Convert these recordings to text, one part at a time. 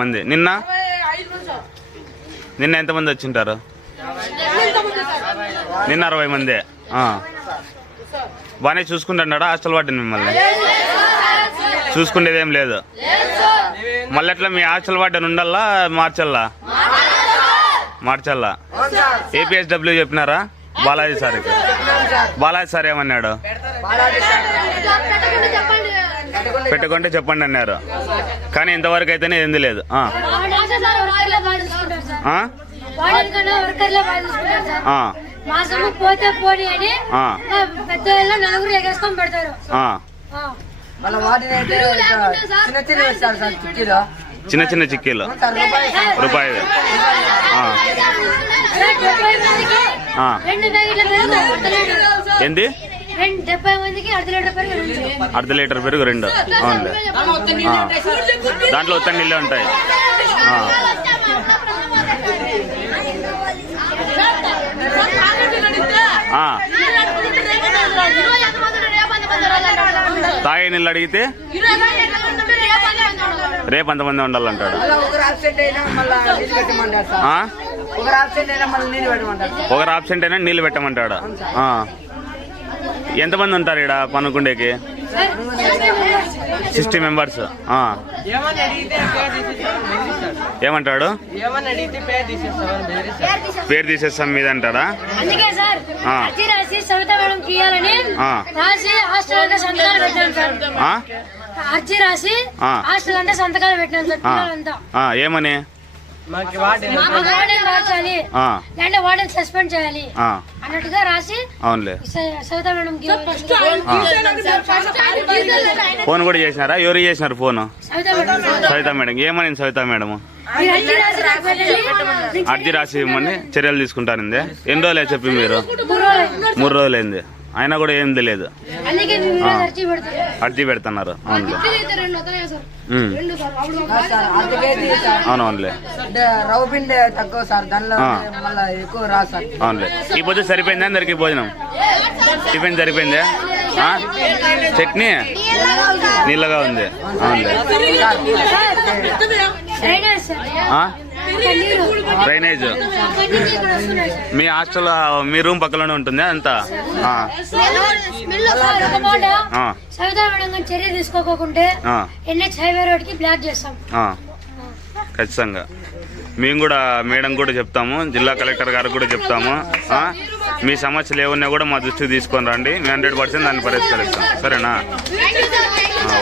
మంది. నిన్న ఎంతమంది వచ్చింటారు? నిన్న 60 మంది. బాగానే చూసుకుంటున్నాడా హాస్టల్ వార్డెన్ మిమ్మల్ని? చూసుకునేదేం లేదు. మళ్ళీ ఎట్లా మీ హాస్టల్ వార్డెన్ ఉండాలా మార్చల్లా? ఏపీఎస్డబ్ల్యూ చెప్పినారా బాలాజీ సార్కి? బాలాజీ సార్ ఏమన్నాడు? పెట్టుకుంటే చెప్పండి అన్నారు. కానీ ఇంతవరకు అయితేనే ఏంది లేదు. చిన్న చిన్న చిక్కీలు రూపాయలు. ఏంది? 1/2 లీటర్ పెరుగు 2. అవునులే. దాంట్లో ఉత్త నీళ్ళే ఉంటాయి. తాగే నీళ్ళు అడిగితే రేపు అంతమంది ఉండాలంటాడు. ఒకరు ఆబ్సెంట్ అయినా నీళ్ళు పెట్టమంటాడు. ఎంతమంది ఉంటారు ఇక్కడ పనుకుండేకి? 60 మెంబర్స్. ఏమంటాడు? పేరు తీసేస్తాం మీద అంటాడా? ఏమని? సస్పెండ్ చేయాలి అన్నట్టుగా రాసి. అవునులే. ఫోన్ కూడా చేసినారా? ఎవరు చేసినారు ఫోన్? సవితా మేడం. ఏమని సవితా మేడం? అర్జీ రాసి ఇవ్వమని చర్యలు తీసుకుంటానండి. ఎన్ని రోజులే చెప్పి మీరు? 3 రోజులైంది. అయినా కూడా ఏం తెలియదు. అర్జీ పెడుతున్నారు. అవునవునులే. అవునులే. ఈ పొద్దు సరిపోయిందా అందరికి భోజనం? టిఫిన్ సరిపోయిందా? చట్నీ నీళ్ళగా ఉంది. అవునులే. డ్రైనేజ్ మీ హాస్టల్ మీ రూమ్ పక్కలోనే ఉంటుందా అంతా? చర్య తీసుకోకుంటే NH హైవే రోడ్ కి బ్లాక్ చేస్తాం. ఖచ్చితంగా మేము కూడా మేడం కూడా చెప్తాము, జిల్లా కలెక్టర్ గారికి కూడా చెప్తాము. మీ సమస్యలు ఏమన్నా కూడా మా దృష్టికి తీసుకొని రండి. మేము 100% దాన్ని పరిష్కరిస్తాం. సరేనా?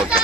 ఓకే.